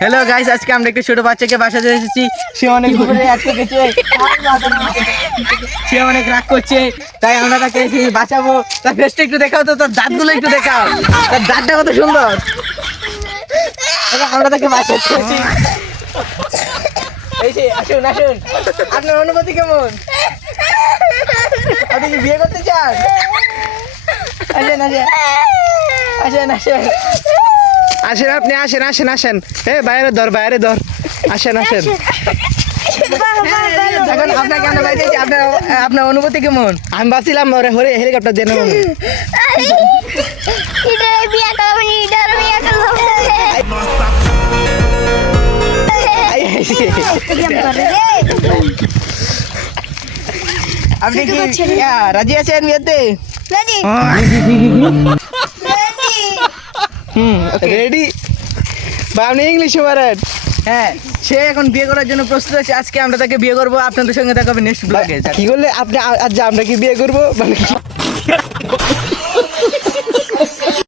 Hello guys, আজকে আমরা একটা ছোট বাচ্চাকে বাসাতে এসেছি। সে অনেক ঘুরে আটকে গেছে, সে অনেক রাগ করছে, তাই আমরা তাকে বাঁচাবো। তার ফেসটা একটু দেখাও তো, তার দাঁতগুলো একটু দেখাও, তার দাঁতটা কত সুন্দর। আমরা তাকে বাঁচাচ্ছি। এই যে আসুন আসুন, আপনার অনুভূতি কেমন? আপনি কি বিয়ে করতে চান? আসেন আসেন আসেন আসেন আসেন, আপনি আসেন আসেন আসেন। বাইরে ধর আসেন আসেন। এখন আপনাকে আমরা বাঁচিয়েছি, আপনার অনুভূতি কেমন? আমি বাঁচিলাম ওরে হরে হেলিকপ্টার দিয়ে নেবো। আপনি কি রাজি আছেন বিয়েতে? রেডি বা আপনি ইংলিশে পারেন? হ্যাঁ, সে এখন বিয়ে করার জন্য প্রস্তুত আছে। আজকে আমরা তাকে বিয়ে করবো। আপনাদের সঙ্গে দেখা হবে নেক্সট ব্লগে। কি করলে আপনি আজ আমরা কি বিয়ে করবো মানে